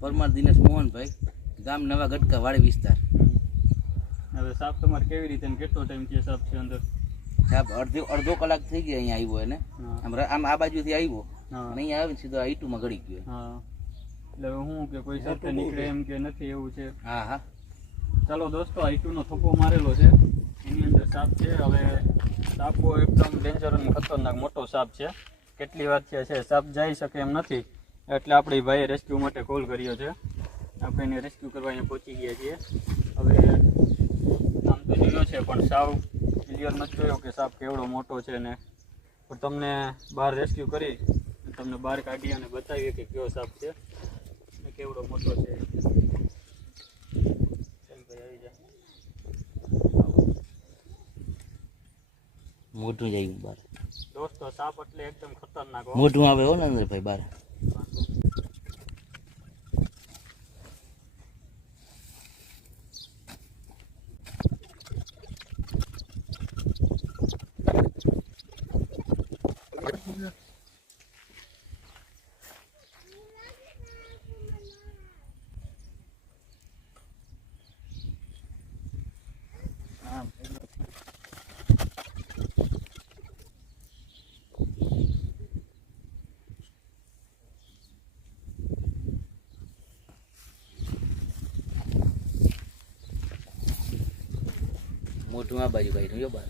પરમાર દિનેશ મોહનભાઈ, ગામ નવા ગટકા, વાડી વિસ્તાર. હવે સાપ તમારે કેવી રીતે અને કેટલો ટાઈમ છે સાપ છે અંદર? સાપ અડધો કલાક થઈ ગયા અહીંયા આવ્યો એને. આમ આ બાજુથી આવ્યો અને અહીંયા આવીને સીધો આઈટુમાં ગળી ગયો. હા, એટલે હું કે કોઈ સાથે નીકળે એમ કે નથી એવું છે? હા હા. ચાલો દોસ્તો, આઈટુનો થપ્પો મારેલો છે, એની અંદર સાપ છે. હવે સાપો એકદમ ડેન્જર અને ખતરનાક મોટો સાપ છે. કેટલી વાર છે સાપ જઈ શકે એમ નથી, એટલે આપણે ભાઈએ રેસ્ક્યુ માટે કોલ કર્યો છે. આપણે એને રેસ્ક્યુ કરવા અહીંયા પહોંચી ગયા છીએ. હવે આમ તો જોયો છે પણ સાવ ક્લિયર નથી જોયો કે સાપ કેવડો મોટો છે ને, પણ તમને બહાર રેસ્ક્યુ કરી તમને બહાર કાઢી અને બતાવીએ કે કયો સાપ છે અને કેવડો મોટો છે. મોઢું જાય બહાર દોસ્તો, સાપ એટલે એકદમ ખતરનાક. મોઢું આવે હો ને અંદર ભાઈ બહાર. મોઢું આ બાજુ કાઢ્યું બહાર.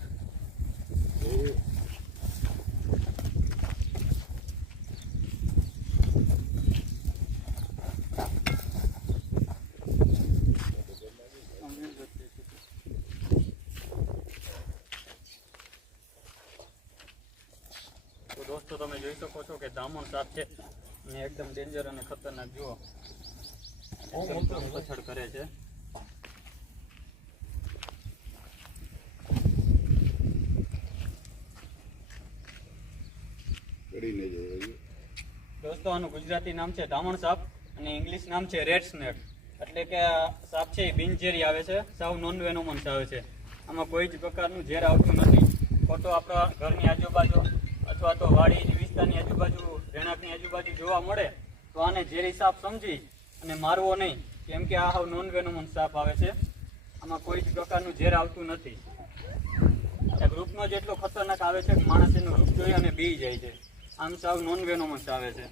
તો દોસ્તો, તમે જોઈ શકો છો કે દામણ સાપ છે અને એકદમ ડેન્જર અને ખતરનાક. જુઓ, એકદમ પછડ કરે છે. દોસ્તો, આનું ગુજરાતી નામ છે દામણ સાપ અને ઇંગ્લિશ નામ છે રેડ સ્નેક. એટલે કે સાપ છે એ બિનઝેરી આવે છે, સાવ નોન વેનોમસ આવે છે. આમાં કોઈ જ પ્રકારનું ઝેર આવતું નથી. ખોટો આપણા ઘરની આજુબાજુ અથવા તો વાડી વિસ્તારની આજુબાજુ, રહેણાંકની આજુબાજુ જોવા મળે તો આને ઝેરી સાપ સમજી અને મારવો નહીં, કેમ કે આ હાવ નોન વેનોમસ સાપ આવે છે. આમાં કોઈ જ પ્રકારનું ઝેર આવતું નથી. ગ્રુપનો જેટલો ખતરનાક આવે છે કે માણસ એનું રૂપ જોઈ અને બી જાય છે. આમ સાવ નોન વેનોમસ આવે છે.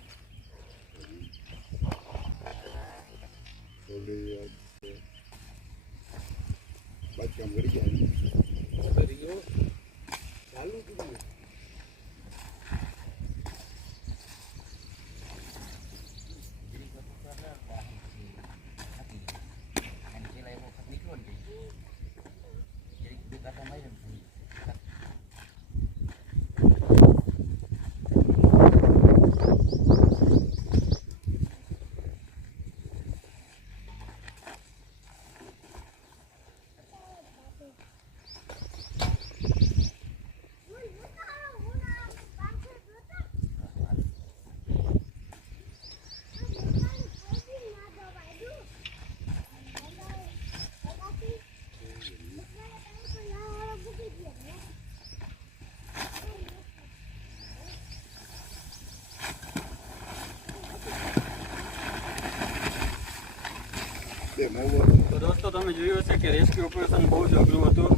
તો દોસ્તો, તમે જોયું હશે કે રેસ્ક્યુ ઓપરેશન બહુ જ અઘરું હતું,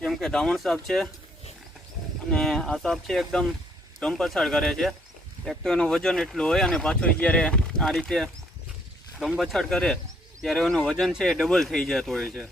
કેમ કે દામણ સાપ છે અને આ સાપ છે એકદમ ધમપછાડ કરે છે. એક તો એનું વજન એટલું હોય અને પાછું જ્યારે આ રીતે ધમપછાડ કરે ત્યારે એનું વજન છે એ ડબલ થઈ જતું હોય છે.